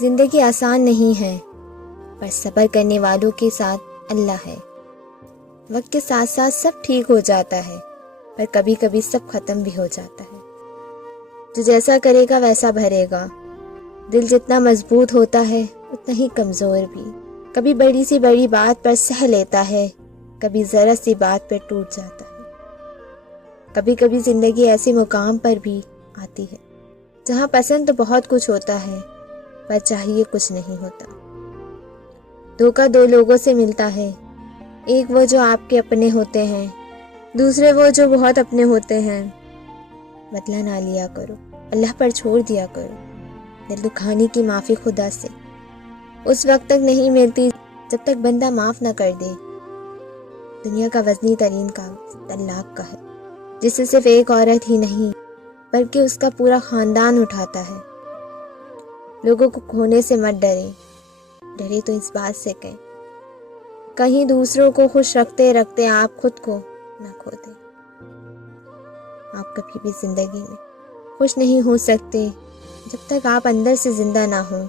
زندگی آسان نہیں ہے، پر صبر کرنے والوں کے ساتھ اللہ ہے۔ وقت کے ساتھ ساتھ سب ٹھیک ہو جاتا ہے، پر کبھی کبھی سب ختم بھی ہو جاتا ہے۔ جو جیسا کرے گا ویسا بھرے گا۔ دل جتنا مضبوط ہوتا ہے اتنا ہی کمزور بھی۔ کبھی بڑی سی بڑی بات پر سہ لیتا ہے، کبھی ذرا سی بات پر ٹوٹ جاتا ہے۔ کبھی کبھی زندگی ایسے مقام پر بھی آتی ہے جہاں پسند تو بہت کچھ ہوتا ہے، پر چاہیے کچھ نہیں ہوتا۔ دھوکہ دو لوگوں سے ملتا ہے، ایک وہ جو آپ کے اپنے ہوتے ہیں، دوسرے وہ جو بہت اپنے ہوتے ہیں۔ بدلہ نہ لیا کرو، اللہ پر چھوڑ دیا کرو۔ دل دکھانے کی معافی خدا سے اس وقت تک نہیں ملتی جب تک بندہ معاف نہ کر دے۔ دنیا کا وزنی ترین کاغذ طلاق کا ہے، جسے صرف ایک عورت ہی نہیں بلکہ اس کا پورا خاندان اٹھاتا ہے۔ لوگوں کو کھونے سے مت ڈرے، ڈرے تو اس بات سے کہیں دوسروں کو خوش رکھتے رکھتے آپ خود کو نہ کھو دیں۔ آپ کبھی بھی زندگی میں خوش نہیں ہو سکتے جب تک آپ اندر سے زندہ نہ ہوں۔